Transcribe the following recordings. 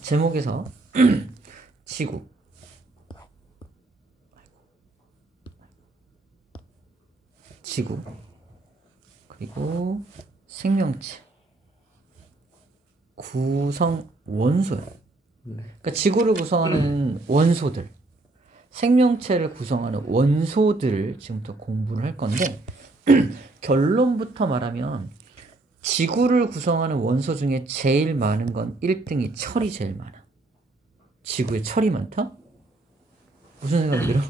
제목에서 지구, 지구, 그리고 생명체, 구성 원소야. 그러니까 지구를 구성하는 원소들, 생명체를 구성하는 원소들을 지금부터 공부를 할 건데 결론부터 말하면 지구를 구성하는 원소 중에 제일 많은 건 1등이 철이 제일 많아. 지구에 철이 많다? 무슨 생각이 들어?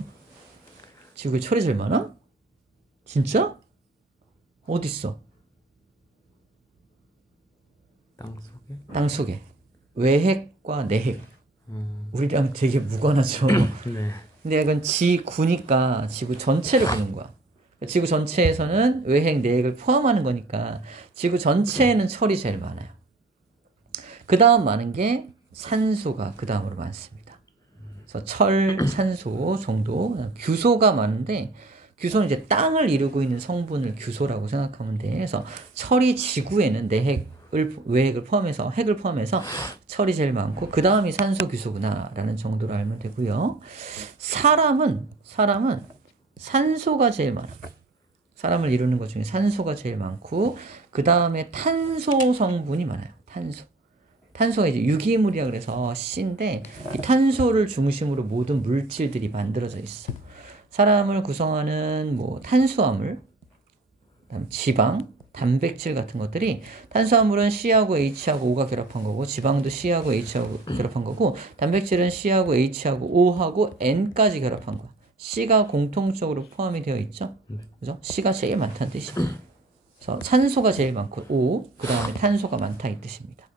지구에 철이 제일 많아? 진짜? 어딨어? 땅 속에. 외핵과 내핵. 우리랑 되게 무관하죠. 네. 근데 이건 지구니까 지구 전체를 보는 거야. 지구 전체에서는 외핵, 내핵을 포함하는 거니까 지구 전체에는 철이 제일 많아요. 그 다음 많은 게 산소가 그 다음으로 많습니다. 그래서 철, 산소 정도, 규소가 많은데 규소는 이제 땅을 이루고 있는 성분을 규소라고 생각하면 돼. 그래서 철이 지구에는 외핵을 포함해서, 핵을 포함해서 철이 제일 많고 그 다음이 산소 규소구나 라는 정도로 알면 되고요. 사람은 산소가 제일 많아. 사람을 이루는 것 중에 산소가 제일 많고 그 다음에 탄소 성분이 많아요. 탄소가 이제 유기물이라 그래서 C인데 이 탄소를 중심으로 모든 물질들이 만들어져 있어. 사람을 구성하는 뭐 탄수화물, 그다음 지방, 단백질 같은 것들이 탄수화물은 C하고 H하고 O가 결합한 거고 지방도 C하고 H하고 결합한 거고 단백질은 C하고 H하고 O하고 N까지 결합한 거야. C가 공통적으로 포함이 되어 있죠. 그죠? C가 제일 많다는 뜻이야. 그래서 산소가 제일 많고 O, 그 다음에 탄소가 많다 이 뜻입니다.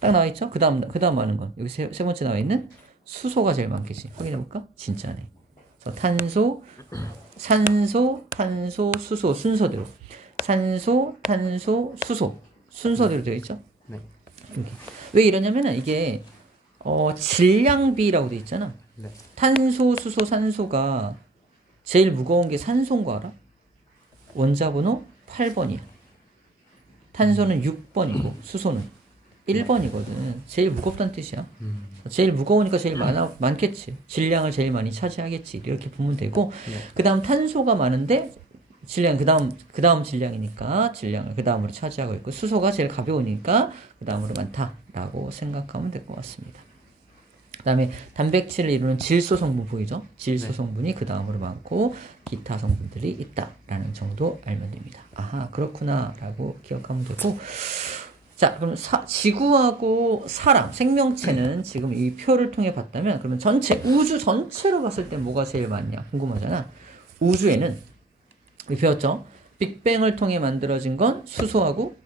딱 나와 있죠? 그 다음 많은 건 여기 세 번째 나와 있는 수소가 제일 많겠지. 확인해 볼까? 진짜네. 그래서 탄소, 산소, 탄소, 수소 순서대로. 산소, 탄소, 수소 순서대로 되어 있죠? 네. 여기. 왜 이러냐면은 이게 질량비라고 되어 있잖아. 네. 탄소, 수소, 산소가 제일 무거운 게 산소인 거 알아? 원자번호 8번이야. 탄소는 6번이고 수소는 1번이거든. 제일 무겁다는 뜻이야. 제일 무거우니까 제일 많겠지. 질량을 제일 많이 차지하겠지. 이렇게 보면 되고 그 다음 탄소가 많은데 질량 그 다음 질량이니까 질량을 그 다음으로 차지하고 있고 수소가 제일 가벼우니까 그 다음으로 많다라고 생각하면 될 것 같습니다. 그 다음에 단백질을 이루는 질소 성분 보이죠? 질소 성분이 그 다음으로 많고 기타 성분들이 있다라는 정도 알면 됩니다. 아하 그렇구나 라고 기억하면 되고 자 그럼 지구하고 사람 생명체는 지금 이 표를 통해 봤다면 그러면 전체 우주 전체로 봤을 때 뭐가 제일 많냐 궁금하잖아. 우주에는 우리 배웠죠? 빅뱅을 통해 만들어진 건 수소하고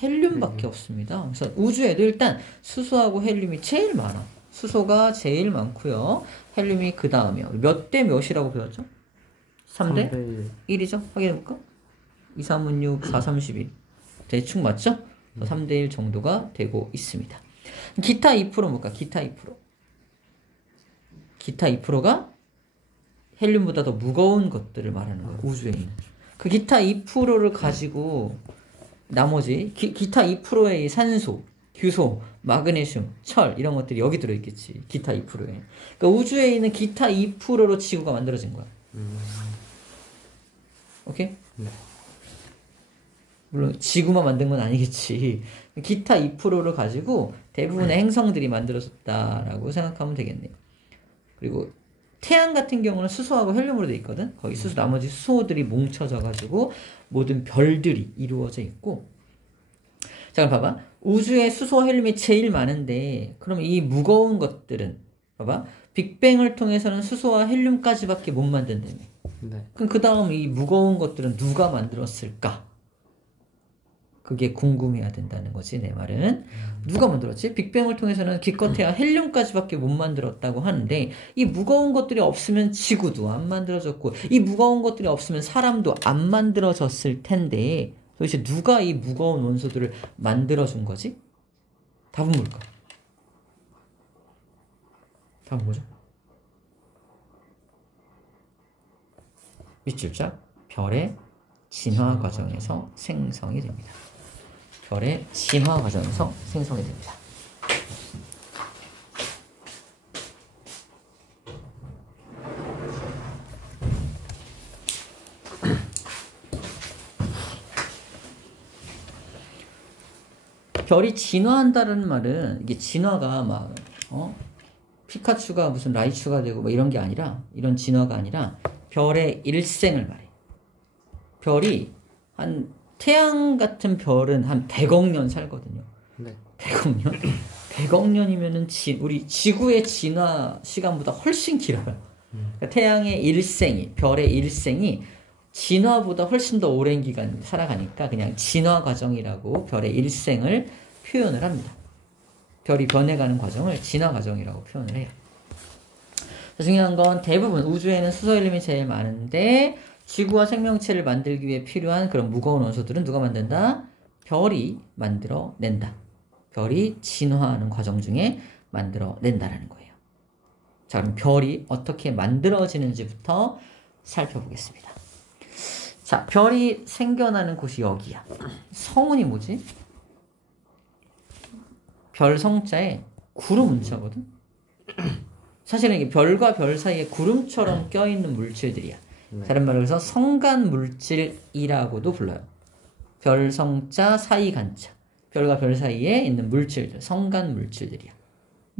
헬륨밖에 없습니다. 그래서 우주에도 일단 수소하고 헬륨이 제일 많아. 수소가 제일 많고요. 헬륨이 그 다음이요. 몇 대 몇이라고 배웠죠? 3대 1이죠? 확인해볼까? 2, 3은 6, 4, 31. 대충 맞죠? 3대 1 정도가 되고 있습니다. 기타 2% 뭘까? 기타 2%. 기타 2%가 헬륨보다 더 무거운 것들을 말하는 거예요. 우주에 있는. 그 기타 2%를 가지고 나머지 기타 2%의 산소, 규소, 마그네슘, 철 이런 것들이 여기 들어있겠지. 기타 2%에. 그러니까 우주에 있는 기타 2%로 지구가 만들어진 거야. 오케이? 네. 물론 지구만 만든 건 아니겠지. 기타 2%를 가지고 대부분의 행성들이 만들어졌다라고 생각하면 되겠네요. 그리고 태양 같은 경우는 수소하고 헬륨으로 되어 있거든. 거기 나머지 수소들이 뭉쳐져 가지고 모든 별들이 이루어져 있고. 자, 그럼 봐봐. 우주에 수소, 헬륨이 제일 많은데 그럼 이 무거운 것들은 봐봐. 빅뱅을 통해서는 수소와 헬륨까지밖에 못 만든다며. 네. 그럼 그 다음 이 무거운 것들은 누가 만들었을까? 그게 궁금해야 된다는 거지. 내 말은 누가 만들었지? 빅뱅을 통해서는 기껏해야 헬륨까지밖에 못 만들었다고 하는데 이 무거운 것들이 없으면 지구도 안 만들어졌고 이 무거운 것들이 없으면 사람도 안 만들어졌을 텐데 도대체 누가 이 무거운 원소들을 만들어준 거지? 답은 뭘까? 답은 뭐죠? 밑줄짝 별의 진화 과정에서 생성이 됩니다. 별의 진화 과정에서 생성이 됩니다. 별이 진화한다는 말은 이게 진화가 막 피카츄가 무슨 라이츄가 되고 뭐 이런 게 아니라 이런 진화가 아니라 별의 일생을 말해. 별이 한 태양 같은 별은 한 100억 년 살거든요. 네. 100억 년? 100억 년이면은 우리 지구의 진화 시간보다 훨씬 길어요. 그러니까 태양의 일생이, 별의 일생이 진화보다 훨씬 더 오랜 기간 살아가니까 그냥 진화 과정이라고 별의 일생을 표현을 합니다. 별이 변해가는 과정을 진화 과정이라고 표현을 해요. 중요한 건 대부분 우주에는 수소 헬륨이 제일 많은데 지구와 생명체를 만들기 위해 필요한 그런 무거운 원소들은 누가 만든다? 별이 만들어낸다. 별이 진화하는 과정 중에 만들어낸다라는 거예요. 자, 그럼 별이 어떻게 만들어지는지부터 살펴보겠습니다. 자, 별이 생겨나는 곳이 여기야. 성운이 뭐지? 별 성자에 구름 운자거든? 사실은 이게 별과 별 사이에 구름처럼 껴있는 물질들이야. 다른 말로 해서 성간 물질이라고도 불러요. 별 성자 사이 간자. 별과 별 사이에 있는 물질들, 성간 물질들이야.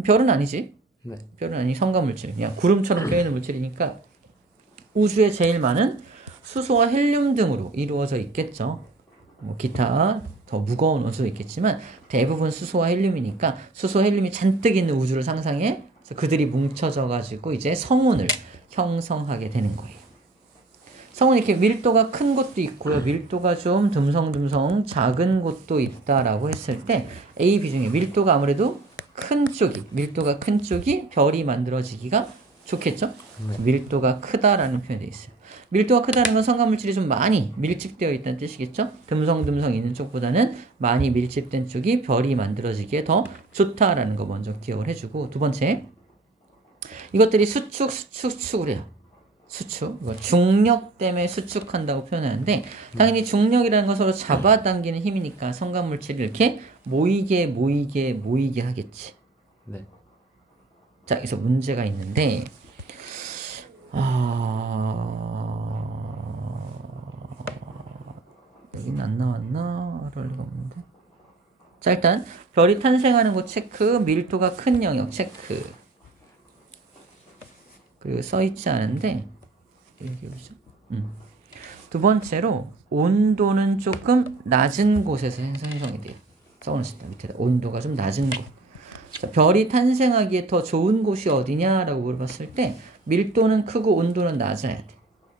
별은 아니지. 네. 별은 아니 성간 물질. 그냥 구름처럼 껴있는 물질이니까 우주에 제일 많은 수소와 헬륨 등으로 이루어져 있겠죠. 뭐 기타 더 무거운 원소도 있겠지만 대부분 수소와 헬륨이니까 수소, 헬륨이 잔뜩 있는 우주를 상상해. 그래서 그들이 뭉쳐져 가지고 이제 성운을 형성하게 되는 거예요. 성운이 이렇게 밀도가 큰 곳도 있고요. 밀도가 좀 듬성듬성 작은 곳도 있다라고 했을 때 A, B 중에 밀도가 아무래도 밀도가 큰 쪽이 별이 만들어지기가 좋겠죠? 네. 밀도가 크다라는 표현이 되어 있어요. 밀도가 크다는 건 성간물질이 좀 많이 밀집되어 있다는 뜻이겠죠? 듬성듬성 있는 쪽보다는 많이 밀집된 쪽이 별이 만들어지기에 더 좋다라는 거 먼저 기억을 해주고, 두 번째, 이것들이 수축을 해요. 수축. 중력 때문에 수축한다고 표현하는데, 당연히 중력이라는 건 서로 잡아당기는 힘이니까 성간물질이 이렇게 모이게 하겠지. 네. 자, 여기서 문제가 있는데, 여기는 안 나왔나? 그럴 리가 없는데. 자, 일단 별이 탄생하는 곳 체크, 밀도가 큰 영역 체크. 그리고 써있지 않은데 여기 보시죠. 두 번째로 온도는 조금 낮은 곳에서 형성이 돼요. 써놓습니다. 밑에다 온도가 좀 낮은 곳. 자, 별이 탄생하기에 더 좋은 곳이 어디냐라고 물어봤을 때 밀도는 크고 온도는 낮아야 돼.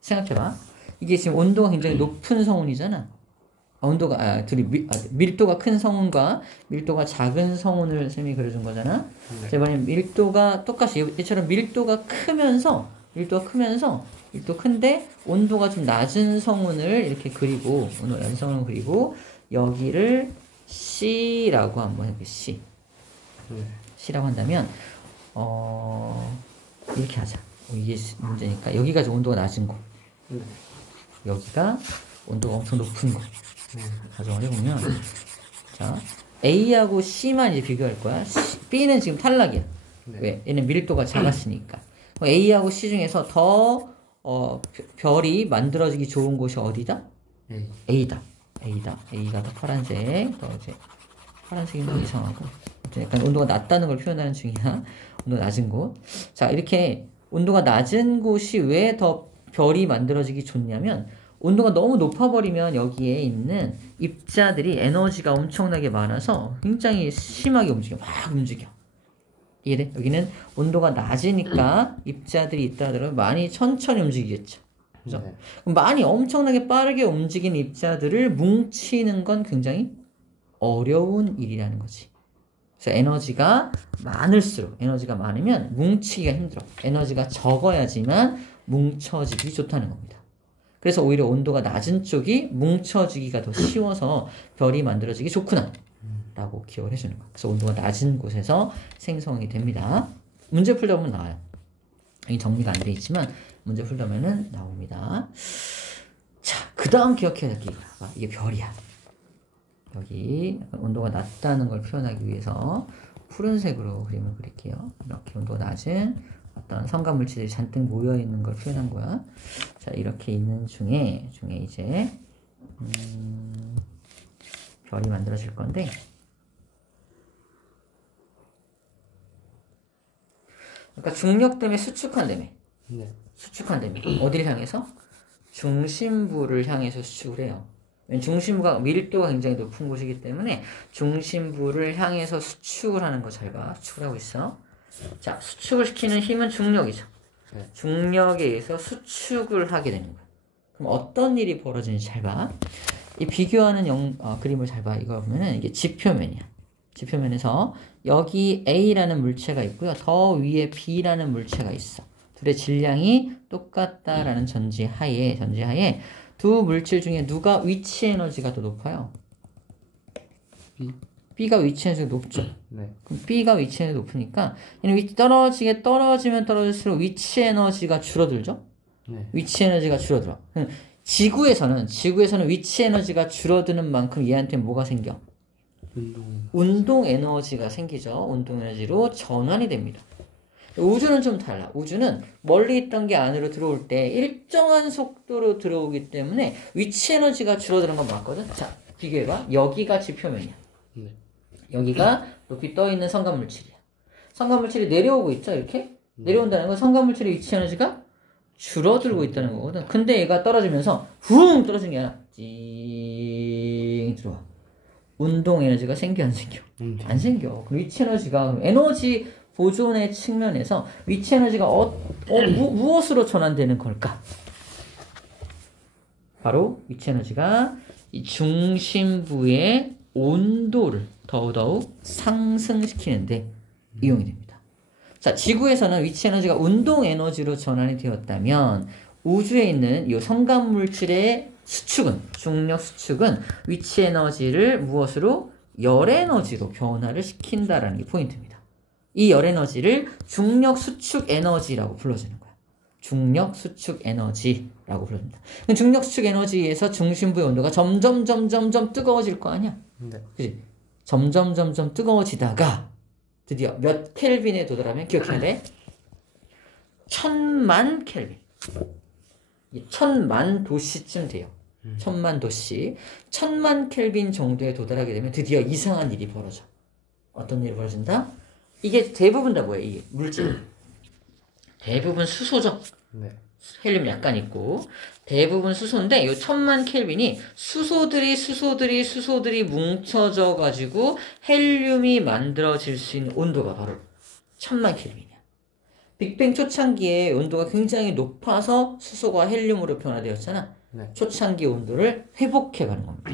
생각해봐. 이게 지금 온도가 굉장히 높은 성운이잖아. 밀도가 큰 성운과 밀도가 작은 성운을 쌤이 그려준 거잖아. 자, 이번엔 밀도가 똑같이 얘처럼 밀도 큰데 온도가 좀 낮은 성운을 이렇게 그리고, 여기를 C라고 한번 해볼게. C라고 한다면 이렇게 하자. 이게 문제니까 여기가 좀 온도가 낮은 곳, 여기가 온도가 엄청 높은 곳 가정을 해보면, 자, A하고 C만 이제 비교할 거야. B는 지금 탈락이야. 네. 왜? 얘는 밀도가 작았으니까. A하고 C 중에서 더 별이 만들어지기 좋은 곳이 어디다? A다. A가 더 파란색. 더 이제 파란색이 너무 이상하고. 약간 온도가 낮다는 걸 표현하는 중이야. 온도가 낮은 곳. 자, 이렇게 온도가 낮은 곳이 왜 더 별이 만들어지기 좋냐면, 온도가 너무 높아버리면 여기에 있는 입자들이 에너지가 엄청나게 많아서 굉장히 심하게 막 움직여. 이해돼? 여기는 온도가 낮으니까 입자들이 있다 하더라도 많이 천천히 움직이겠죠. 그죠? 네. 그럼 많이 엄청나게 빠르게 움직이는 입자들을 뭉치는 건 굉장히 어려운 일이라는 거지. 그래서 에너지가 많으면 뭉치기가 힘들어. 에너지가 적어야지만 뭉쳐지기 좋다는 겁니다. 그래서 오히려 온도가 낮은 쪽이 뭉쳐지기가 더 쉬워서 별이 만들어지기 좋구나 라고 기억을 해주는 거예요. 그래서 온도가 낮은 곳에서 생성이 됩니다. 문제 풀다 보면 나와요. 여기 정리가 안 돼 있지만 문제 풀다 보면 나옵니다. 자, 그 다음 기억해야 될 게 이게 별이야. 여기 온도가 낮다는 걸 표현하기 위해서 푸른색으로 그림을 그릴게요. 이렇게 온도가 낮은 어떤 성간물질이 잔뜩 모여있는 걸 표현한 거야. 자, 이렇게 있는 중에 이제 별이 만들어질 건데, 그러니까 중력 때문에 수축한다며. 네. 수축한다며. 어디를 향해서? 중심부를 향해서 수축을 해요. 중심부가 밀도가 굉장히 높은 곳이기 때문에 중심부를 향해서 수축을 하는 거 잘 봐. 수축을 하고 있어. 자, 수축을 시키는 힘은 중력이죠. 네. 중력에 의해서 수축을 하게 되는 거야. 그럼 어떤 일이 벌어지는지 잘 봐. 이 비교하는 그림을 잘 봐. 이거 보면은 이게 지표면이야. 지표면에서 여기 A라는 물체가 있고요. 더 위에 B라는 물체가 있어. 둘의 질량이 똑같다라는 전제하에 두 물질 중에 누가 위치 에너지가 더 높아요? B가 위치 에너지가 높죠. 네. 그럼 B가 위치 에너지가 높으니까 얘는 떨어지면 떨어질수록 위치 에너지가 줄어들죠. 네. 위치 에너지가 줄어들어. 지구에서는 위치 에너지가 줄어드는 만큼 얘한테 뭐가 생겨? 운동 에너지가 생기죠. 운동 에너지로 전환이 됩니다. 우주는 좀 달라. 우주는 멀리 있던 게 안으로 들어올 때 일정한 속도로 들어오기 때문에 위치 에너지가 줄어드는 건 맞거든. 자, 비교해봐. 여기가 지표면이야. 네. 여기가 높이 떠있는 성간물질이야. 성간물질이 내려오고 있죠. 이렇게 내려온다는 건 성간물질의 위치 에너지가 줄어들고 있다는 거거든. 근데 얘가 떨어지면서 붕 떨어지는 게 아니라 찡 들어와. 운동 에너지가 생겨 안 생겨? 안 생겨. 그럼 위치 에너지가 에너지 보존의 측면에서 위치 에너지가 무엇으로 전환되는 걸까? 바로 위치 에너지가 이 중심부의 온도를 더더욱 상승시키는데 이용이 됩니다. 자, 지구에서는 위치 에너지가 운동 에너지로 전환이 되었다면 우주에 있는 이 성간물질의 중력 수축은 위치 에너지를 무엇으로? 열 에너지로 변화를 시킨다라는 게 포인트입니다. 이 열 에너지를 중력 수축 에너지라고 불러주는 거야. 중력 수축 에너지라고 불러줍니다. 중력 수축 에너지에서 중심부의 온도가 점점 뜨거워질 거 아니야? 네. 그치? 점점 뜨거워지다가 드디어 몇 켈빈에 도달하면 기억해야 돼. 1000만 켈빈. 1000만 도씨쯤 돼요. 1000만 도씨. 1000만 켈빈 정도에 도달하게 되면 드디어 이상한 일이 벌어져. 어떤 일이 벌어진다? 이게 대부분 다 뭐예요? 이 물질. 대부분 수소죠. 네. 헬륨 약간 있고 대부분 수소인데 이 1000만 켈빈이 수소들이 뭉쳐져 가지고 헬륨이 만들어질 수 있는 온도가 바로 1000만 켈빈이야. 빅뱅 초창기에 온도가 굉장히 높아서 수소가 헬륨으로 변화되었잖아. 네. 초창기 온도를 회복해가는 겁니다.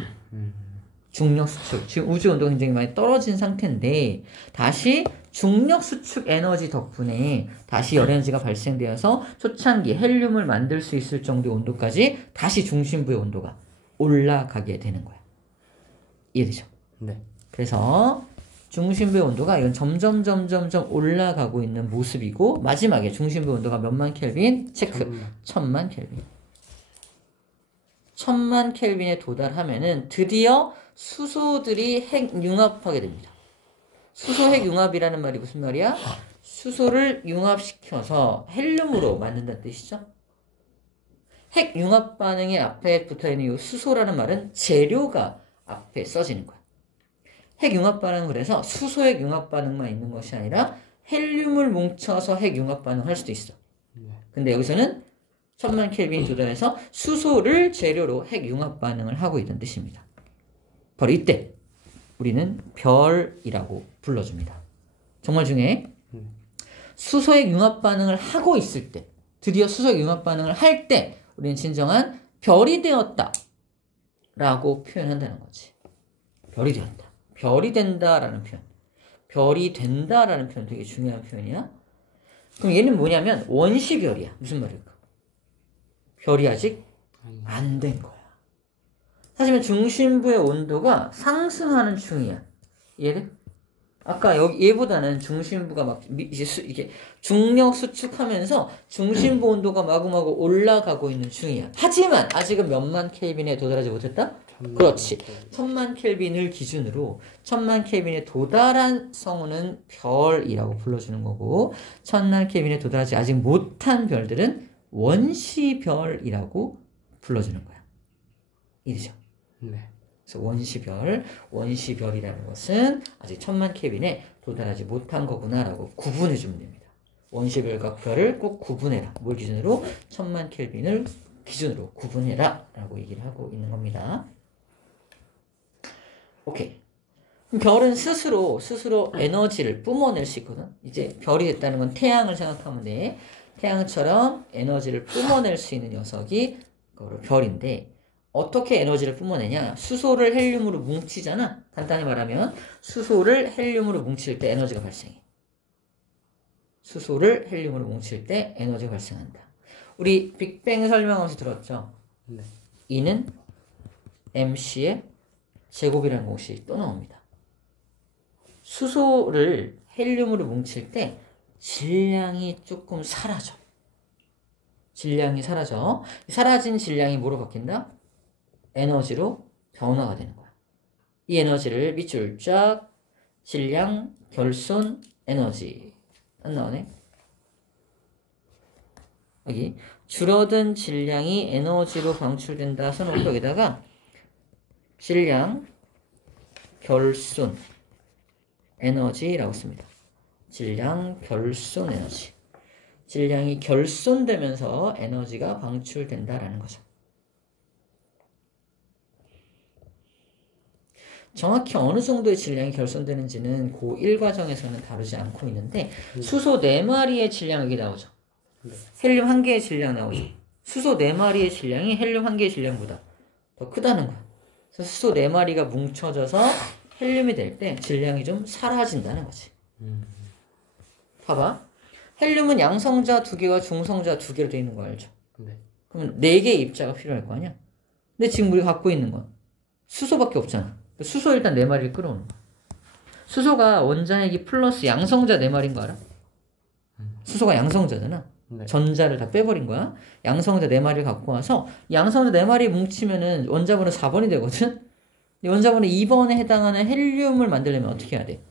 중력 수축. 지금 우주 온도가 굉장히 많이 떨어진 상태인데 다시 중력 수축 에너지 덕분에 다시 열 에너지가 발생되어서 초창기 헬륨을 만들 수 있을 정도의 온도까지 다시 중심부의 온도가 올라가게 되는 거야. 이해되죠? 네. 그래서 중심부의 온도가 이건 점점 올라가고 있는 모습이고 마지막에 중심부의 온도가 몇만 켈빈? 체크. 1000만 켈빈. 1000만 켈빈에 도달하면은 드디어 수소들이 핵융합하게 됩니다. 수소 핵융합이라는 말이 무슨 말이야? 수소를 융합시켜서 헬륨으로 만든다는 뜻이죠. 핵융합 반응의 앞에 붙어있는 이 수소라는 말은 재료가 앞에 써지는 거야. 핵융합 반응은 그래서 수소 핵융합 반응만 있는 것이 아니라 헬륨을 뭉쳐서 핵융합 반응을 할 수도 있어. 근데 여기서는 1000만 켈빈이 도달해서 수소를 재료로 핵융합 반응을 하고 있다는 뜻입니다. 바로 이때 우리는 별이라고 불러줍니다. 정말 중에 수소의 융합 반응을 하고 있을 때, 드디어 수소의 융합 반응을 할 때 우리는 진정한 별이 되었다 라고 표현한다는 거지. 별이 되었다. 별이 된다라는 표현. 별이 된다라는 표현 되게 중요한 표현이야. 그럼 얘는 뭐냐면 원시별이야. 무슨 말일까? 별이 아직 안 된 거야. 하지만 중심부의 온도가 상승하는 중이야. 이해돼? 아까 여기 얘보다는 중심부가 막 이게 중력 수축하면서 중심부 온도가 마구마구 올라가고 있는 중이야. 하지만 아직은 몇만 켈빈에 도달하지 못했다? 그렇지. 1000만 켈빈을 기준으로 1000만 켈빈에 도달한 성운은 별이라고 불러주는 거고 1000만 켈빈에 도달하지 아직 못한 별들은 원시별이라고 불러주는 거야. 이해되죠? 네. 그래서 원시별이라는 것은 아직 1000만 켈빈에 도달하지 못한 거구나라고 구분해 주면 됩니다. 원시별각별을 꼭 구분해라. 뭘 기준으로? 1000만 켈빈을 기준으로 구분해라 라고 얘기를 하고 있는 겁니다. 오케이. 그럼 별은 스스로 에너지를 뿜어낼 수 있거든. 이제 별이 됐다는 건 태양을 생각하면 돼. 태양처럼 에너지를 뿜어낼 수 있는 녀석이 별인데, 어떻게 에너지를 뿜어내냐? 수소를 헬륨으로 뭉치잖아. 간단히 말하면 수소를 헬륨으로 뭉칠 때 에너지가 발생해. 수소를 헬륨으로 뭉칠 때 에너지가 발생한다. 우리 빅뱅 설명하면서 들었죠? 네. E는 mc의 제곱이라는 공식이 또 나옵니다. 수소를 헬륨으로 뭉칠 때 질량이 조금 사라져. 질량이 사라져. 사라진 질량이 뭐로 바뀐다? 에너지로 변화가 되는 거야. 이 에너지를 밑줄 쫙 질량, 결손, 에너지. 안 나오네? 여기 줄어든 질량이 에너지로 방출된다 써놓고 여기다가 질량, 결손, 에너지라고 씁니다. 질량, 결손, 에너지. 질량이 결손되면서 에너지가 방출된다라는 거죠. 정확히 어느 정도의 질량이 결손되는지는 고1 과정에서는 다루지 않고 있는데 수소 4마리의 질량 여기 나오죠. 헬륨 1개의 질량 나오죠. 수소 4마리의 질량이 헬륨 1개의 질량보다 더 크다는 거야. 그래서 수소 4마리가 뭉쳐져서 헬륨이 될 때 질량이 좀 사라진다는 거지. 봐봐. 헬륨은 양성자 2개와 중성자 2개로 되어 있는 거 알죠? 네. 그러면 4개의 입자가 필요할 거 아니야? 근데 지금 우리가 갖고 있는 건 수소밖에 없잖아. 수소 일단 4마리를 끌어오는 거야. 수소가 원자핵이 플러스 양성자 4마리인 거 알아? 수소가 양성자잖아. 네. 전자를 다 빼버린 거야. 양성자 4마리를 갖고 와서 양성자 4마리 뭉치면은 원자번호 4번이 되거든? 원자번호 2번에 해당하는 헬륨을 만들려면 어떻게 해야 돼?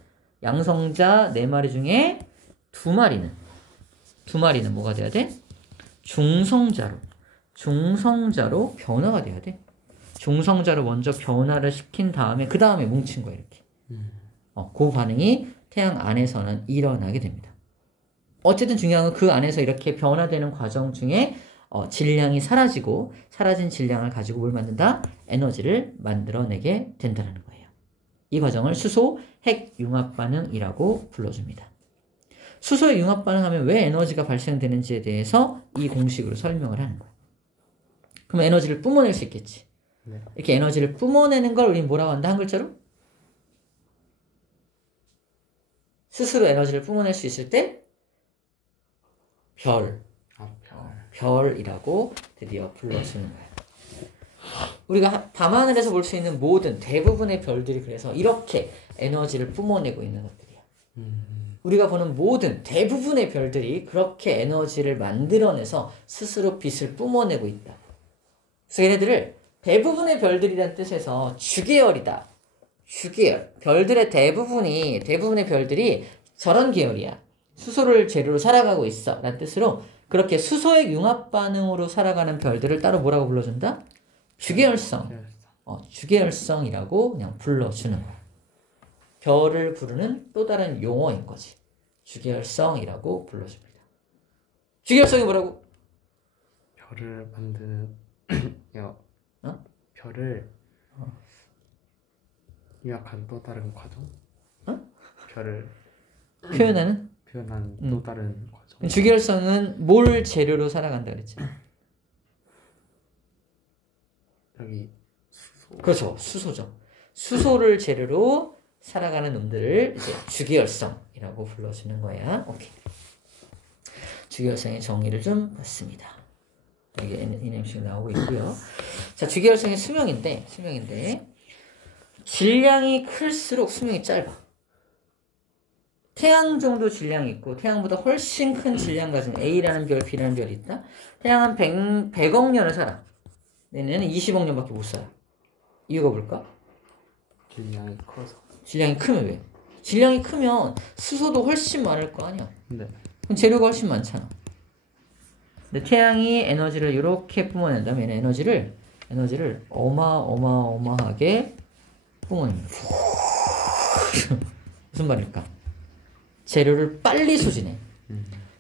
양성자 4마리 중에 2마리는 뭐가 돼야 돼? 중성자로 변화가 돼야 돼. 중성자로 먼저 변화를 시킨 다음에 그 다음에 뭉친 거야 이렇게. 그 반응이 태양 안에서는 일어나게 됩니다. 어쨌든 중요한 건 그 안에서 이렇게 변화되는 과정 중에 질량이 사라지고 사라진 질량을 가지고 뭘 만든다? 에너지를 만들어내게 된다는 거예요. 이 과정을 수소 핵융합 반응이라고 불러줍니다. 수소의 융합 반응하면 왜 에너지가 발생되는지에 대해서 이 공식으로 설명을 하는 거예요. 그럼 에너지를 뿜어낼 수 있겠지. 네. 이렇게 에너지를 뿜어내는 걸 우리는 뭐라고 한다? 한 글자로? 스스로 에너지를 뿜어낼 수 있을 때 별이라고 드디어 불러주는 거예요. 우리가 밤하늘에서 볼 수 있는 모든 대부분의 별들이 그래서 이렇게 에너지를 뿜어내고 있는 것들이야. 우리가 보는 모든 대부분의 별들이 그렇게 에너지를 만들어내서 스스로 빛을 뿜어내고 있다. 그래서 얘네들을 대부분의 별들이라는 뜻에서 주계열이다. 주계열. 대부분의 별들이 저런 계열이야. 수소를 재료로 살아가고 있어. 라는 뜻으로 그렇게 수소의 융합 반응으로 살아가는 별들을 따로 뭐라고 불러준다? 주계열성. 주계열성이라고 그냥 불러주는 거야. 별을 부르는 또 다른 용어인 거지. 주계열성이라고 불러줍니다. 주계열성이 뭐라고? 별을 만드는 별을 요약한 또 다른 과정? 별을 표현하는 또 다른 과정. 주계열성은 뭘 재료로 살아간다 그랬지? 여기 수소. 그렇죠. 수소죠. 수소를 재료로 살아가는 놈들을 이제 주계열성이라고 불러주는 거야. 오케이. 주계열성의 정의를 좀 봤습니다. 여기 NMC 나오고 있고요. 자, 주계열성의 수명인데 질량이 클수록 수명이 짧아. 태양 정도 질량이 있고 태양보다 훨씬 큰 질량 가진 A라는 별, B라는 별이 있다. 태양은 100억 년을 살아. 얘네는 20억 년밖에 못 살아. 이유가 뭘까? 질량이 커서. 질량이 크면 왜? 질량이 크면 수소도 훨씬 많을 거 아니야. 네. 그럼 재료가 훨씬 많잖아. 근데 태양이 에너지를 이렇게 뿜어낸다면 에너지를 어마어마하게 뿜어냅니다. 무슨 말일까? 재료를 빨리 소진해.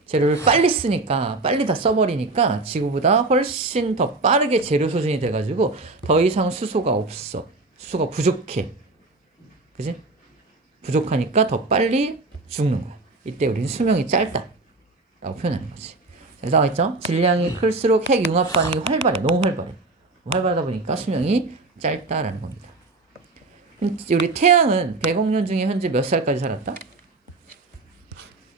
재료를 빨리 쓰니까 빨리 다 써버리니까 지구보다 훨씬 더 빠르게 재료 소진이 돼가지고 더 이상 수소가 없어. 수소가 부족해. 그지? 부족하니까 더 빨리 죽는 거야. 이때 우리는 수명이 짧다 라고 표현하는 거지. 자, 나와 있죠? 질량이 클수록 핵 융합 반응이 활발해. 너무 활발해. 활발하다 보니까 수명이 짧다라는 겁니다. 우리 태양은 100억 년 중에 현재 몇 살까지 살았다?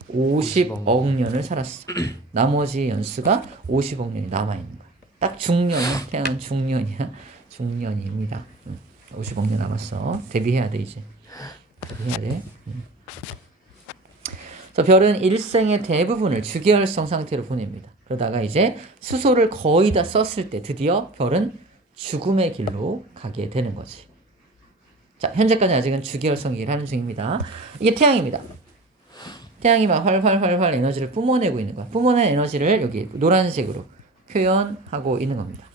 50억 년을 살았어. 나머지 연수가 50억 년이 남아있는 거야. 딱 중년이야. 태양은 중년이야. 중년입니다. 50억 년 남았어. 대비해야 돼 이제. 대비해야 돼. 그래서 별은 일생의 대부분을 주계열성 상태로 보냅니다. 그러다가 이제 수소를 거의 다 썼을 때 드디어 별은 죽음의 길로 가게 되는 거지. 자, 현재까지 아직은 주계열성 얘기를 하는 중입니다. 이게 태양입니다. 태양이 막 활활 에너지를 뿜어내고 있는 거야. 뿜어낸 에너지를 여기 노란색으로 표현하고 있는 겁니다.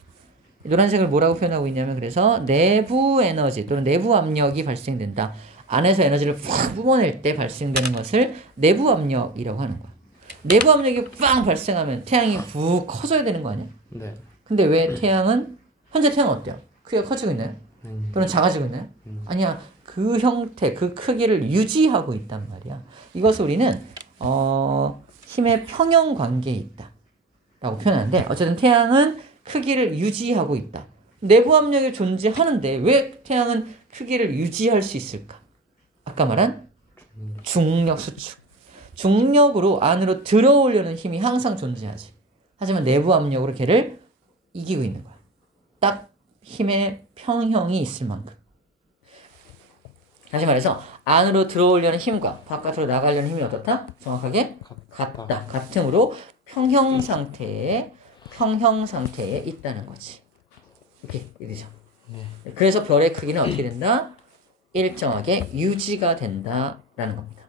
노란색을 뭐라고 표현하고 있냐면 그래서 내부 에너지 또는 내부 압력이 발생된다. 안에서 에너지를 확 뿜어낼 때 발생되는 것을 내부 압력이라고 하는 거야. 내부 압력이 빵 발생하면 태양이 푹 커져야 되는 거 아니야? 네. 근데 왜 태양은 현재 태양은 어때요? 크기가 커지고 있나요? 또는 작아지고 있나요? 아니야. 그 형태, 그 크기를 유지하고 있단 말이야. 이것을 우리는 힘의 평형 관계에 있다 라고 표현하는데 어쨌든 태양은 크기를 유지하고 있다. 내부 압력이 존재하는데 왜 태양은 크기를 유지할 수 있을까? 아까 말한 중력 수축. 중력으로 안으로 들어오려는 힘이 항상 존재하지. 하지만 내부 압력으로 걔를 이기고 있는 거야. 딱 힘의 평형이 있을 만큼. 다시 말해서 안으로 들어오려는 힘과 바깥으로 나가려는 힘이 어떻다? 정확하게 같다. 같음으로 평형 상태에 있다는 거지. 이렇게 되죠. 네. 그래서 별의 크기는 어떻게 된다? 일정하게 유지가 된다라는 겁니다.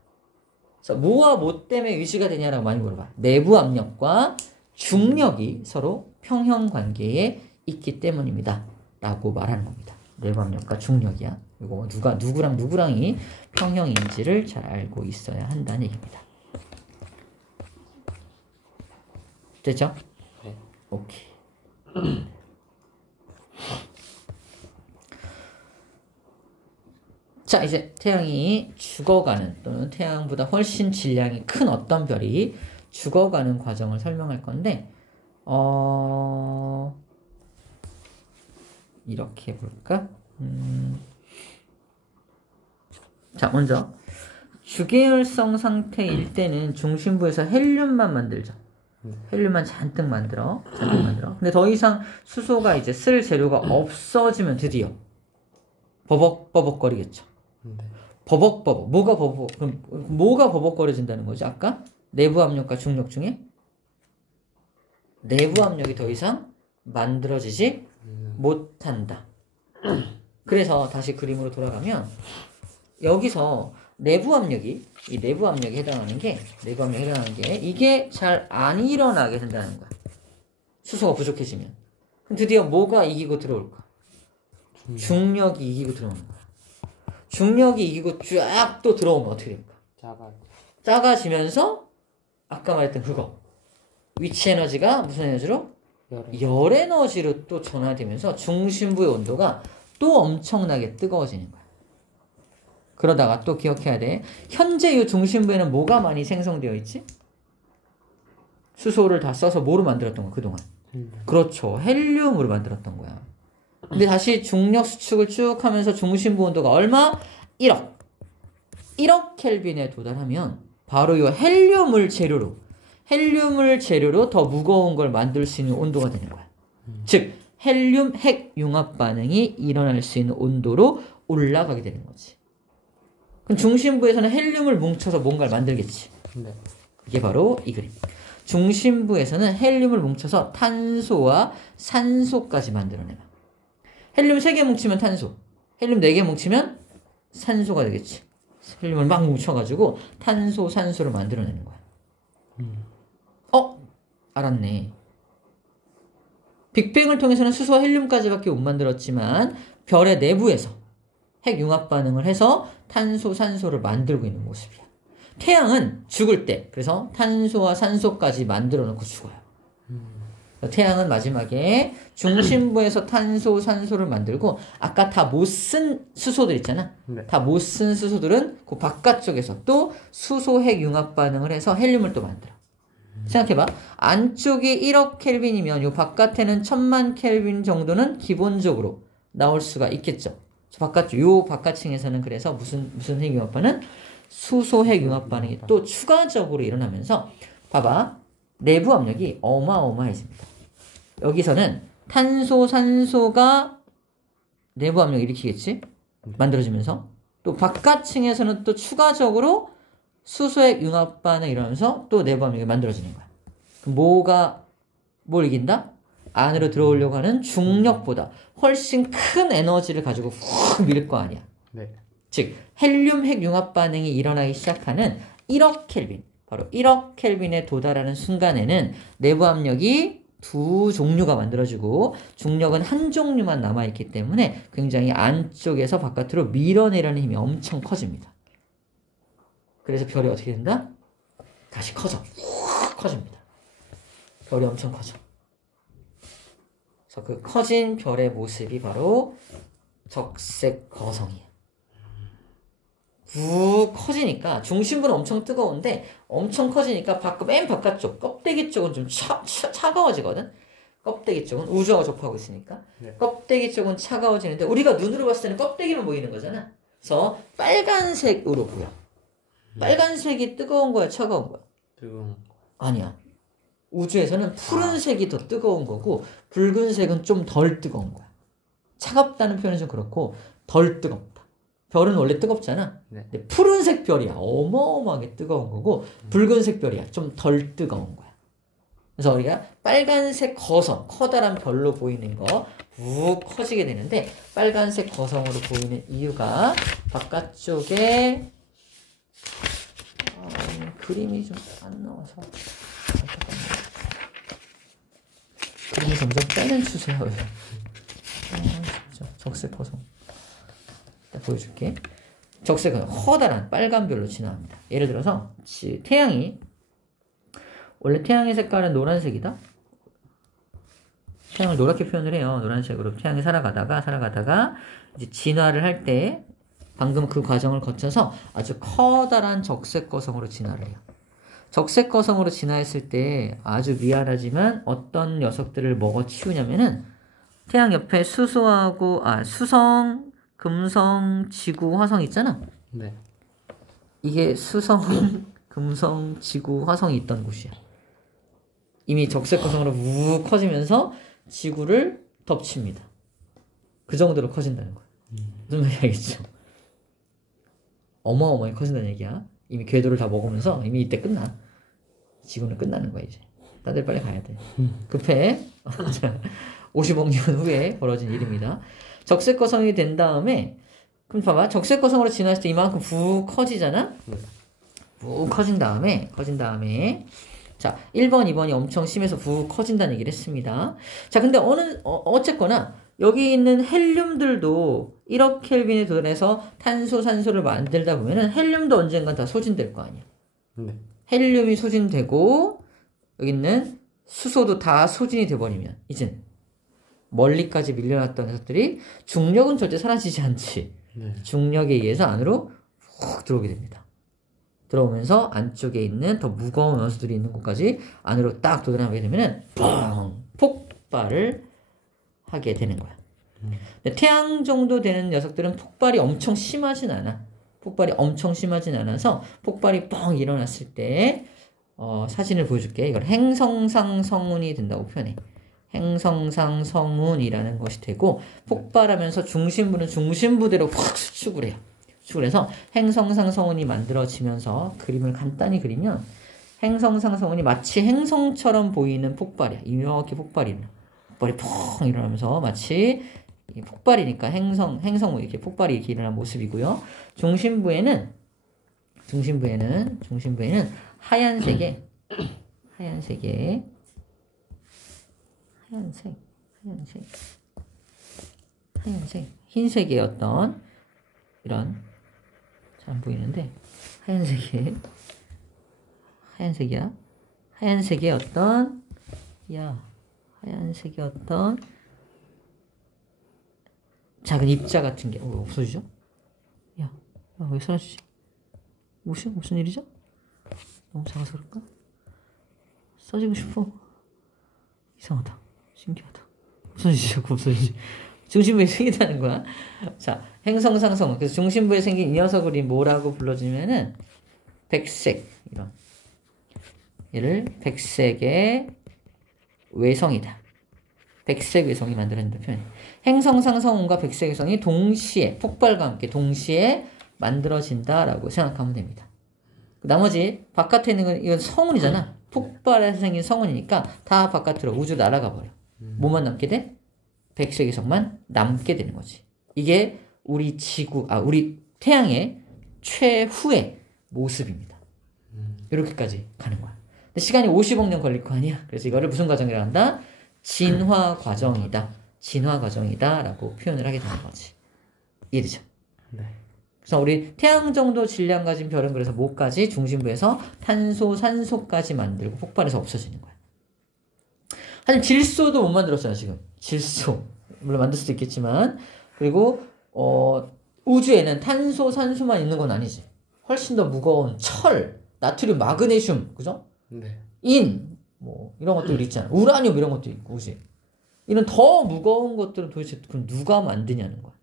그래서 뭐와 뭐 때문에 유지가 되냐라고 많이 물어봐. 내부 압력과 중력이 서로 평형 관계에 있기 때문입니다. 라고 말하는 겁니다. 내부 압력과 중력이야. 이거 누구랑 누구랑이 평형인지를 잘 알고 있어야 한다는 얘기입니다. 됐죠? 네. 오케이. 자, 이제 태양이 죽어가는 또는 태양보다 훨씬 질량이 큰 어떤 별이 죽어가는 과정을 설명할 건데 이렇게 해볼까? 자, 먼저 주계열성 상태일 때는 중심부에서 헬륨만 만들죠. 헬륨만 잔뜩 만들어. 근데 더 이상 수소가 이제 쓸 재료가 없어지면 드디어 버벅버벅거리겠죠. 버벅버벅. 그럼 뭐가 버벅거려진다는 거지? 아까 내부 압력과 중력 중에 내부 압력이 더 이상 만들어지지 못한다. 그래서 다시 그림으로 돌아가면 여기서 내부 압력이 해당하는 게 이게 잘 안 일어나게 된다는 거야. 수소가 부족해지면. 그럼 드디어 뭐가 이기고 들어올까? 중력이 이기고 들어오는 거야. 중력이 이기고 쫙 또 들어오면 어떻게 될까? 작아지면서 아까 말했던 그거 위치 에너지가 무슨 에너지로? 열 에너지로 또 전환되면서 중심부의 온도가 또 엄청나게 뜨거워지는 거야. 그러다가 또 기억해야 돼. 현재 이 중심부에는 뭐가 많이 생성되어 있지? 수소를 다 써서 뭐로 만들었던 거야, 그동안? 그렇죠. 헬륨으로 만들었던 거야. 근데 다시 중력 수축을 쭉 하면서 중심부 온도가 얼마? 1억 켈빈에 도달하면 바로 이 헬륨을 재료로 더 무거운 걸 만들 수 있는 온도가 되는 거야. 즉 헬륨 핵 융합 반응이 일어날 수 있는 온도로 올라가게 되는 거지. 그럼 중심부에서는 헬륨을 뭉쳐서 뭔가를 만들겠지. 이게 바로 이 그림. 중심부에서는 헬륨을 뭉쳐서 탄소와 산소까지 만들어내요. 헬륨 3개 뭉치면 탄소, 헬륨 4개 뭉치면 산소가 되겠지. 헬륨을 막 뭉쳐가지고 탄소, 산소를 만들어내는 거야. 알았네. 빅뱅을 통해서는 수소와 헬륨까지밖에 못 만들었지만 별의 내부에서 핵융합 반응을 해서 탄소, 산소를 만들고 있는 모습이야. 태양은 죽을 때 그래서 탄소와 산소까지 만들어 놓고 죽어요. 태양은 마지막에 중심부에서 탄소, 산소를 만들고 아까 다 못 쓴 수소들 있잖아. 네. 다 못 쓴 수소들은 그 바깥쪽에서 또 수소 핵 융합 반응을 해서 헬륨을 또 만들어. 생각해봐. 안쪽이 1억 켈빈이면 요 바깥에는 1000만 켈빈 정도는 기본적으로 나올 수가 있겠죠. 바깥쪽, 요 바깥층에서는 그래서 무슨 핵 융합 반응? 수소 핵 융합 반응이 또 추가적으로 일어나면서 봐봐. 내부 압력이 어마어마해집니다. 여기서는 탄소, 산소가 내부 압력을 일으키겠지? 만들어지면서 또 바깥층에서는 또 추가적으로 수소핵 융합 반응이 일어나면서 또 내부 압력이 만들어지는 거야. 그럼 뭘 이긴다? 안으로 들어오려고 하는 중력보다 훨씬 큰 에너지를 가지고 훅 밀 거 아니야. 네. 즉 헬륨 핵 융합 반응이 일어나기 시작하는 1억 켈빈, 바로 1억 켈빈에 도달하는 순간에는 내부 압력이 두 종류가 만들어지고 중력은 한 종류만 남아있기 때문에 굉장히 안쪽에서 바깥으로 밀어내려는 힘이 엄청 커집니다. 그래서 별이 어떻게 된다? 다시 커져. 훅 커집니다. 별이 엄청 커져. 그래서 그 커진 별의 모습이 바로 적색 거성이에요. 쭉 커지니까 중심부는 엄청 뜨거운데 엄청 커지니까 맨 바깥쪽 껍데기 쪽은 좀 차가워지거든. 껍데기 쪽은 우주하고 접하고 있으니까 네. 껍데기 쪽은 차가워지는데 우리가 눈으로 봤을 때는 껍데기만 보이는 거잖아. 그래서 빨간색으로 보여. 빨간색이 뜨거운 거야, 차가운 거야? 뜨거운. 아니야. 우주에서는 푸른색이 더 뜨거운 거고 붉은색은 좀 덜 뜨거운 거야. 차갑다는 표현은 좀 그렇고 덜 뜨겁다. 별은 원래 뜨겁잖아. 네. 근데 푸른색 별이야. 어마어마하게 뜨거운 거고 붉은색 별이야. 좀 덜 뜨거운 거야. 그래서 우리가 빨간색 거성, 커다란 별로 보이는 거 쭉 커지게 되는데 빨간색 거성으로 보이는 이유가 바깥쪽에 그림이 좀 안 나와서 그림이 점점 빼는 추세야. 진짜 적색 거성. 보여줄게. 적색은 커다란 빨간 별로 진화합니다. 예를 들어서 태양이 원래 태양의 색깔은 노란색이다. 태양을 노랗게 표현을 해요. 노란색으로 태양이 살아가다가 이제 진화를 할 때 방금 그 과정을 거쳐서 아주 커다란 적색 거성으로 진화를 해요. 적색 거성으로 진화했을 때 아주 미안하지만 어떤 녀석들을 먹어 치우냐면은 태양 옆에 수성, 금성, 지구, 화성 있잖아. 네. 이게 수성, 금성, 지구, 화성이 있던 곳이야. 이미 적색 거성으로 우 커지면서 지구를 덮칩니다. 그 정도로 커진다는 거야. 무슨 말인지 알겠죠? 어마어마하게 커진다는 얘기야. 이미 궤도를 다 먹으면서 이미 이때 끝나. 지구는 끝나는 거야 이제. 다들 빨리 가야 돼. 급해. 50억 년 후에 벌어진 일입니다. 적색 거성이 된 다음에 그럼 봐봐. 적색 거성으로 진화했을 때 이만큼 푹 커지잖아. 푹 커진 다음에 자 1번, 2번이 엄청 심해서 푹 커진다는 얘기를 했습니다. 자 근데 어쨌거나 여기 있는 헬륨들도 1억 켈빈에 도달해서 탄소, 산소를 만들다 보면은 헬륨도 언젠간 다 소진될 거 아니야. 네. 헬륨이 소진되고 여기 있는 수소도 다 소진이 돼버리면 이젠 멀리까지 밀려났던 녀석들이 중력은 절대 사라지지 않지. 네. 중력에 의해서 안으로 훅 들어오게 됩니다. 들어오면서 안쪽에 있는 더 무거운 원소들이 있는 곳까지 안으로 딱 도달하게 되면은 뻥! 폭발을 하게 되는 거야. 근데 태양 정도 되는 녀석들은 폭발이 엄청 심하진 않아. 폭발이 뻥 일어났을 때 사진을 보여줄게. 이걸 행성상 성운이 된다고 표현해. 행성상 성운이라는 것이 되고 폭발하면서 중심부는 중심부대로 확 수축을 해요. 그래서 행성상 성운이 만들어지면서 그림을 간단히 그리면 행성상 성운이 마치 행성처럼 보이는 폭발이야. 이렇게 폭발이 펑 일어나면서 마치 폭발이니까 행성 이렇게 폭발이 이렇게 일어난 모습이고요. 중심부에는 하얀색 흰색의 어떤 이런 잘 안 보이는데 하얀색의 하얀색이야. 하얀색의 어떤 하얀색의 어떤 작은 입자 같은 게 없어지죠? 왜 사라지지? 무슨 일이죠? 너무 작아서 그럴까? 써지고 싶어. 이상하다. 신기하다. 없어지지. 중심부에 생긴다는 거야. 자, 행성상성. 그래서 중심부에 생긴 이 녀석을 뭐라고 불러주면은 백색. 이런. 얘를 백색의 외성이다. 백색 외성이 만들어진다 표현. 행성상성운과 백색 외성이 동시에 폭발과 함께 동시에 만들어진다라고 생각하면 됩니다. 나머지 바깥에 있는 건 이건 성운이잖아. 폭발해서 생긴 성운이니까 다 바깥으로 우주 날아가 버려. 뭐만 남게 돼? 백색 외성만 남게 되는 거지. 이게 우리 우리 태양의 최후의 모습입니다. 이렇게까지 가는 거야. 근데 시간이 50억 년 걸릴 거 아니야. 그래서 이거를 무슨 과정이라고 한다? 진화 과정이다. 진화 과정이다라고 표현을 하게 되는 거지. 이해되죠? 네. 그래서 우리 태양 정도 질량 가진 별은 그래서 뭐까지? 중심부에서 탄소, 산소까지 만들고 폭발해서 없어지는 거야. 하지만 질소도 못 만들었잖아, 지금. 질소. 물론 만들 수도 있겠지만. 그리고, 우주에는 탄소, 산소만 있는 건 아니지. 훨씬 더 무거운 철, 나트륨, 마그네슘, 그죠? 네. 인, 이런 것들 있잖아. 우라늄 이런 것도 있고, 그지? 이런 더 무거운 것들은 도대체 그럼 누가 만드냐는 거야.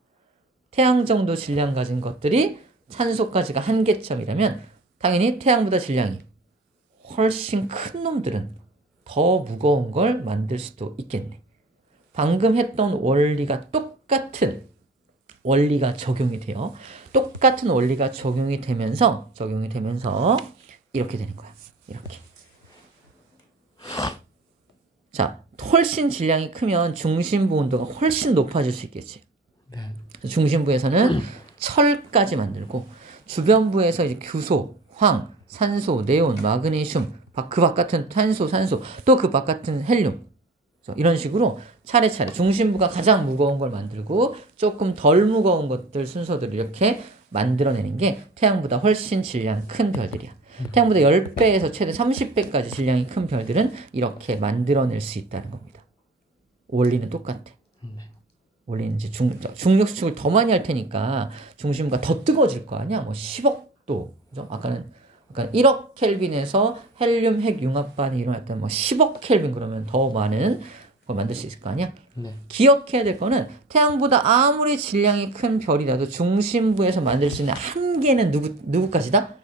태양 정도 질량 가진 것들이 산소까지가 한계점이라면 당연히 태양보다 질량이 훨씬 큰 놈들은 더 무거운 걸 만들 수도 있겠네. 방금 했던 원리가 똑같은 원리가 적용이 돼요. 똑같은 원리가 적용이 되면서 이렇게 되는 거야. 이렇게. 자, 훨씬 질량이 크면 중심부 온도가 훨씬 높아질 수 있겠지. 네. 중심부에서는 철까지 만들고 주변부에서 이제 규소, 황, 산소, 네온, 마그네슘, 그 바깥은 탄소, 산소, 또 그 바깥은 헬륨. 이런 식으로 차례차례 중심부가 가장 무거운 걸 만들고 조금 덜 무거운 것들 순서대로 이렇게 만들어내는 게 태양보다 훨씬 질량 큰 별들이야. 태양보다 10배에서 최대 30배까지 질량이 큰 별들은 이렇게 만들어낼 수 있다는 겁니다. 원리는 똑같아. 원리는 이제 중력 수축을 더 많이 할 테니까 중심부가 더 뜨거워질 거 아니야? 10억 도. 그죠? 아까는 1억 켈빈에서 헬륨 핵 융합반이 일어났다면 10억 켈빈 그러면 더 많은 걸 만들 수 있을 거 아니야? 네. 기억해야 될 거는 태양보다 아무리 질량이 큰 별이라도 중심부에서 만들 수 있는 한계는 누구까지다?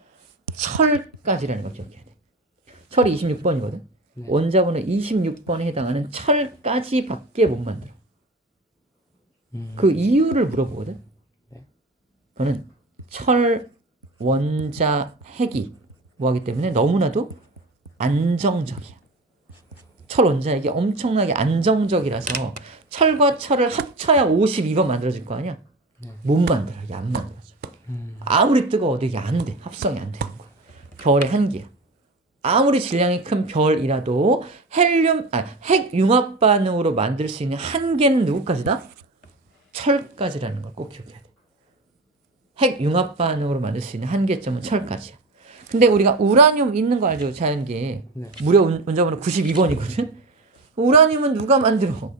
철까지라는 걸 기억해야 돼. 철이 26번이거든. 네. 원자번호 26번에 해당하는 철까지밖에 못 만들어. 그 이유를 물어보거든. 네. 그거는 철 원자 핵이 뭐하기 때문에 너무나도 안정적이야. 철 원자 핵이 엄청나게 안정적이라서 철과 철을 합쳐야 52번 만들어질 거 아니야? 네. 못 만들어. 이게 안 만들어져. 아무리 뜨거워도 이게 안 돼. 합성이 안 되는 거야. 별의 한계야. 아무리 질량이 큰 별이라도 핵 융합 반응으로 만들 수 있는 한계는 누구까지다? 철까지라는 걸 꼭 기억해야 돼. 핵 융합 반응으로 만들 수 있는 한계점은 철까지야. 근데 우리가 우라늄 있는 거 알죠? 자연계에. 네. 무려 원자번호 92번이거든? 우라늄은 누가 만들어?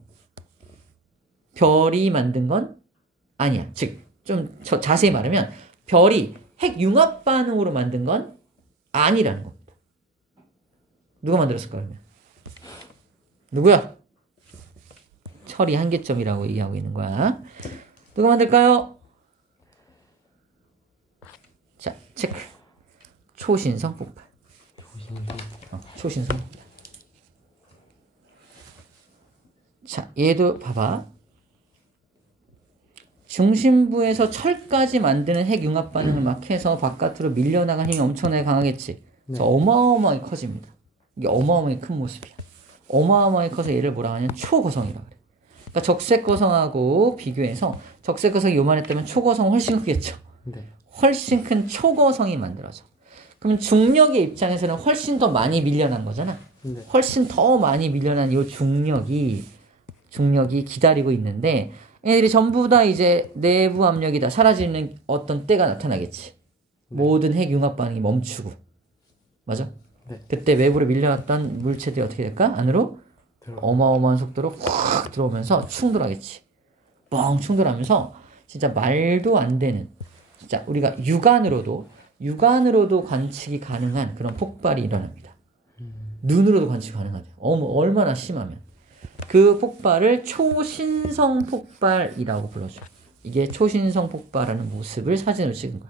별이 만든 건 아니야. 즉, 좀 자세히 말하면 별이 핵 융합 반응으로 만든 건 아니라는 겁니다. 누가 만들었을까 그러면? 누구야? 철이 한계점이라고 얘기하고 있는 거야. 누가 만들까요? 자, 체크. 초신성 폭발. 초신성 폭발. 자, 얘도 봐봐. 중심부에서 철까지 만드는 핵융합 반응을 막 해서 바깥으로 밀려나간 힘이 엄청나게 강하겠지. 그래서 어마어마하게 커집니다. 이게 어마어마하게 큰 모습이야. 어마어마하게 커서 얘를 뭐라 하냐면 초고성이라고 그래. 그러니까 적색거성하고 비교해서 적색거성이 요만했다면 초고성은 훨씬 크겠죠. 네. 훨씬 큰 초고성이 만들어져. 그럼 중력의 입장에서는 훨씬 더 많이 밀려난 거잖아. 네. 훨씬 더 많이 밀려난 이 중력이 기다리고 있는데 얘들이 전부 다 이제 내부 압력이 다 사라지는 어떤 때가 나타나겠지. 모든 핵융합 반응이 멈추고. 맞아? 네. 그때 외부로 밀려났던 물체들이 어떻게 될까? 안으로 어마어마한 속도로 확 들어오면서 충돌하겠지. 뻥 충돌하면서 진짜 말도 안 되는, 진짜 우리가 육안으로도 관측이 가능한 그런 폭발이 일어납니다. 눈으로도 관측이 가능하대요. 얼마나 심하면. 그 폭발을 초신성 폭발이라고 불러줘요. 이게 초신성 폭발하는 모습을 사진으로 찍은 거야.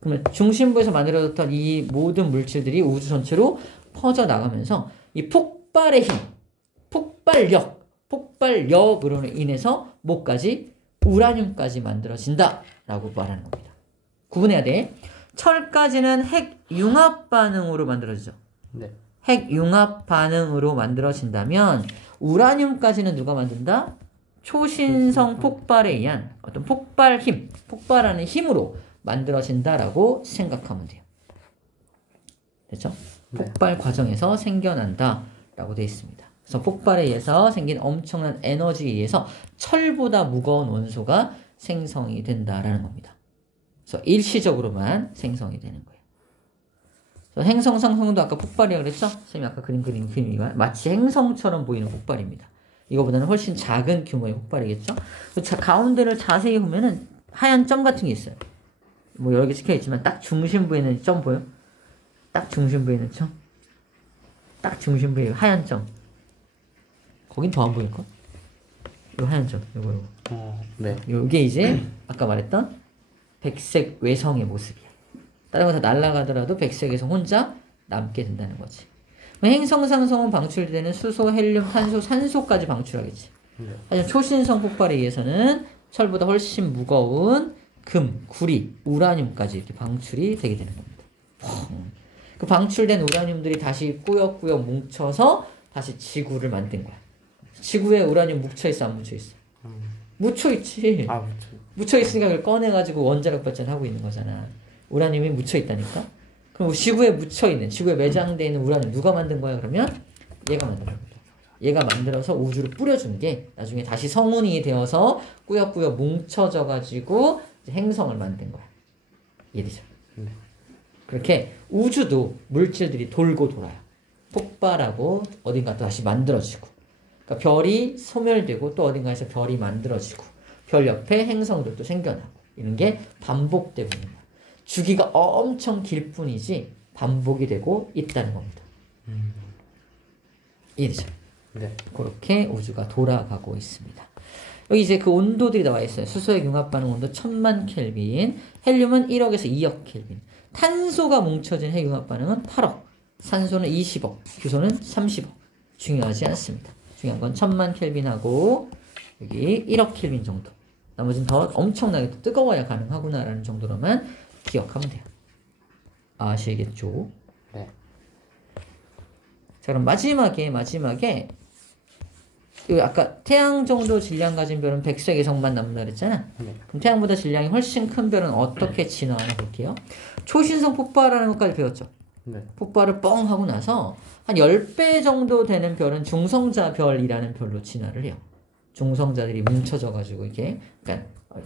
그러면 중심부에서 만들어졌던 이 모든 물질들이 우주 전체로 퍼져나가면서 이 폭발의 힘, 폭발력으로 인해서 뭐까지? 우라늄까지 만들어진다라고 말하는 겁니다. 구분해야 돼. 철까지는 핵융합 반응으로 만들어지죠. 네. 핵융합 반응으로 만들어진다면 우라늄까지는 누가 만든다? 초신성 폭발에 의한 어떤 폭발하는 힘으로 만들어진다라고 생각하면 돼요. 됐죠? 네. 폭발 과정에서 생겨난다라고 되어 있습니다. 그래서 폭발에 의해서 생긴 엄청난 에너지에 의해서 철보다 무거운 원소가 생성이 된다라는 겁니다. 그래서 일시적으로만 생성이 되는 거예요. 그래서 행성상승도 아까 폭발이라고 그랬죠? 선생님이 아까 그림이 마치 행성처럼 보이는 폭발입니다. 이거보다는 훨씬 작은 규모의 폭발이겠죠? 가운데를 자세히 보면은 하얀 점 같은 게 있어요. 뭐 여러 개 찍혀 있지만 딱 중심부에는 점 보여? 딱 중심부에는 점? 딱 중심부에 하얀 점. 거긴 더 안 보일걸? 이 하얀 점. 요거. 네. 요게 이제 아까 말했던 백색 외성의 모습이야. 다른 거 다 날아가더라도 백색 외성 혼자 남게 된다는 거지. 행성 상승은 방출되는 수소, 헬륨, 탄소, 산소까지 방출하겠지. 하지만 초신성 폭발에 의해서는 철보다 훨씬 무거운 금, 구리, 우라늄까지 이렇게 방출이 되게 되는 겁니다. 그 방출된 우라늄들이 다시 꾸역꾸역 뭉쳐서 다시 지구를 만든 거야. 지구에 우라늄 뭉쳐있어, 안 뭉쳐있어? 뭉쳐있지. 뭉쳐있으니까 그걸 꺼내가지고 원자력 발전하고 있는 거잖아. 우라늄이 뭉쳐있다니까? 그럼 지구에 뭉쳐있는, 지구에 매장되어 있는 우라늄 누가 만든 거야, 그러면? 얘가 만든 겁니다. 얘가 만들어서 우주를 뿌려준 게 나중에 다시 성운이 되어서 꾸역꾸역 뭉쳐져가지고 행성을 만든 거야. 이해되죠? 네. 그렇게 우주도 물질들이 돌고 돌아요. 폭발하고 어딘가 또 다시 만들어지고. 그러니까 별이 소멸되고 또 어딘가에서 별이 만들어지고 별 옆에 행성들도 생겨나고 이런 게 반복되고 있는 거야. 주기가 엄청 길 뿐이지 반복이 되고 있다는 겁니다. 이해되죠? 네. 그렇게 우주가 돌아가고 있습니다. 여기 이제 그 온도들이 나와 있어요. 수소의 융합 반응 온도 1000만 켈빈, 헬륨은 1억에서 2억 켈빈, 탄소가 뭉쳐진 핵융합 반응은 8억, 산소는 20억, 규소는 30억. 중요하지 않습니다. 중요한 건 1000만 켈빈하고 여기 1억 켈빈 정도. 나머지는 더 엄청나게 뜨거워야 가능하구나라는 정도로만 기억하면 돼요. 아시겠죠? 네. 자, 그럼 마지막에 아까 태양 정도 질량 가진 별은 백색 외성만 남는다 그랬잖아. 네. 그럼 태양보다 질량이 훨씬 큰 별은 어떻게 진화하나 볼게요. 초신성 폭발하는 것까지 배웠죠. 네. 폭발을 뻥 하고 나서 한 10배 정도 되는 별은 중성자 별이라는 별로 진화를 해요. 중성자들이 뭉쳐져가지고 이렇게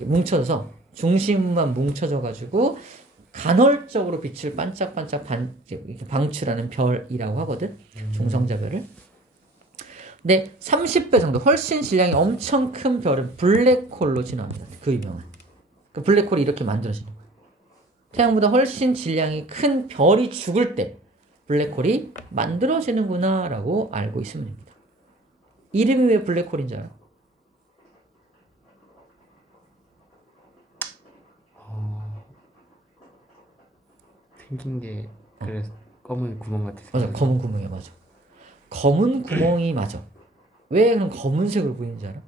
뭉쳐져서 중심만 뭉쳐져가지고 간헐적으로 빛을 반짝반짝 이렇게 방출하는 별이라고 하거든. 중성자 별을. 근데 30배 정도 훨씬 질량이 엄청 큰 별은 블랙홀로 진화합니다. 그 유명한. 그 블랙홀이 이렇게 만들어지는 거예요. 태양보다 훨씬 질량이 큰 별이 죽을 때 블랙홀이 만들어지는구나 라고 알고 있으면 됩니다. 이름이 왜 블랙홀인 줄 알아? 생긴 게 그래서 검은 구멍 같아서. 맞아, 검은 구멍이야, 맞아. 검은 구멍이 맞아. 왜 그럼 검은색으로 보이는지 알아?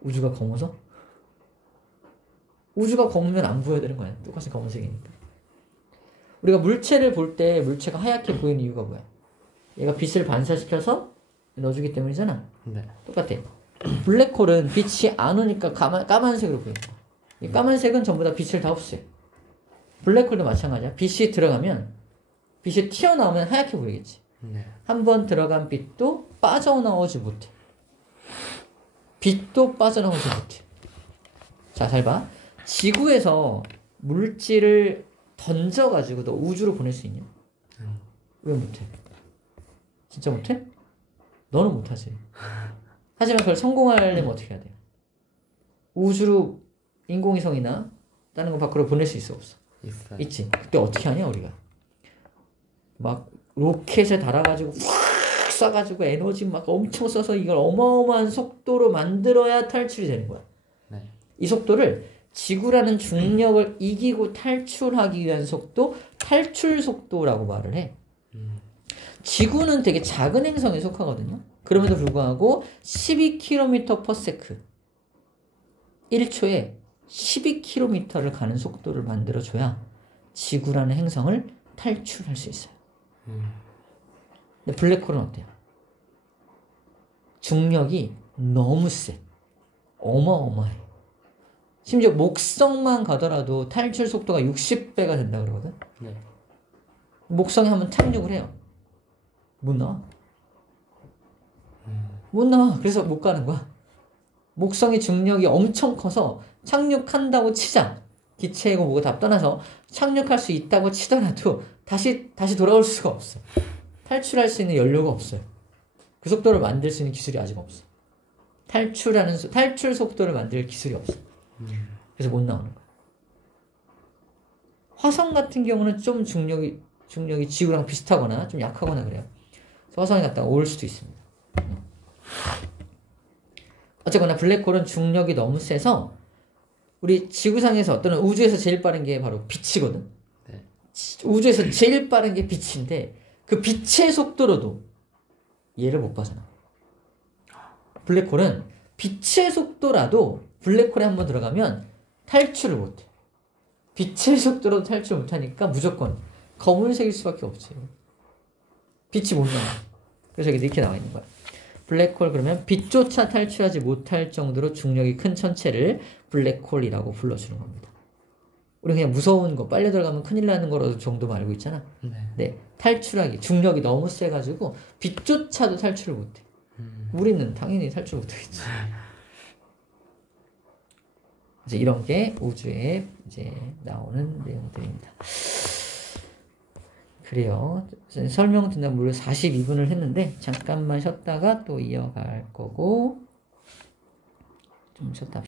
우주가 검어서? 우주가 검으면 안 보여야 되는 거 아니야? 똑같이 검은색이니까. 우리가 물체를 볼 때 물체가 하얗게 보이는 이유가 뭐야? 얘가 빛을 반사시켜서 넣어주기 때문이잖아. 네. 똑같아. 블랙홀은 빛이 안 오니까 까만색으로 보이는 거야. 이 까만색은 전부 다 빛을 다 흡수해. 블랙홀도 마찬가지야. 빛이 들어가면, 빛이 튀어나오면 하얗게 보이겠지. 네. 한번 들어간 빛도 빠져나오지 못해. 빛도 빠져나오지 못해. 자, 잘 봐. 지구에서 물질을 던져가지고 너 우주로 보낼 수 있냐? 왜 못해? 진짜 못해? 너는 못하지. 하지만 그걸 성공하려면 어떻게 해야 돼요? 우주로 인공위성이나 다른 거 밖으로 보낼 수 있어 없어? 있어요. 있지. 그때 어떻게 하냐 우리가? 막 로켓에 달아가지고 확 쏴가지고 에너지 막 엄청 써서 이걸 어마어마한 속도로 만들어야 탈출이 되는 거야. 네. 이 속도를 지구라는 중력을 이기고 탈출하기 위한 속도, 탈출 속도라고 말을 해. 지구는 되게 작은 행성에 속하거든요. 그럼에도 불구하고 12km/s 1초에 12km를 가는 속도를 만들어줘야 지구라는 행성을 탈출할 수 있어요. 근데 블랙홀은 어때요? 중력이 너무 세. 어마어마해. 심지어 목성만 가더라도 탈출 속도가 60배가 된다 그러거든. 네. 목성에 한번 착륙을 해요. 못 나와. 못 나와. 그래서 못 가는 거야. 목성의 중력이 엄청 커서 착륙한다고 치자. 기체고 뭐고 다 떠나서 착륙할 수 있다고 치더라도 다시 돌아올 수가 없어. 탈출할 수 있는 연료가 없어요. 그 속도를 만들 수 있는 기술이 아직 없어. 탈출 속도를 만들 기술이 없어. 그래서 못 나오는 거야. 화성 같은 경우는 좀 중력이 지구랑 비슷하거나 좀 약하거나 그래요. 그래서 화성에 갔다가 올 수도 있습니다. 어쨌거나 블랙홀은 중력이 너무 세서 우리 지구상에서 또는 우주에서 제일 빠른 게 바로 빛이거든. 네. 우주에서 제일 빠른 게 빛인데 그 빛의 속도로도 얘를 못 빠져나. 블랙홀은 빛의 속도라도 블랙홀에 한번 들어가면 탈출을 못해. 빛의 속도로도 탈출 못하니까 무조건 검은색일 수밖에 없지. 빛이 못 나와. 그래서 이렇게 나와 있는 거야. 블랙홀 그러면 빛조차 탈출하지 못할 정도로 중력이 큰 천체를 블랙홀이라고 불러주는 겁니다. 우리 그냥 무서운 거 빨려 들어가면 큰일 나는 거라도 정도만 알고 있잖아. 네, 탈출하기 중력이 너무 세가지고 빛조차도 탈출을 못해. 우리는 당연히 탈출 못하겠지. 이제 이런 게 우주에 이제 나오는 내용들입니다. 그래요. 설명 듣는 무려 42분을 했는데 잠깐만 쉬었다가 또 이어갈 거고 좀 쉬었다.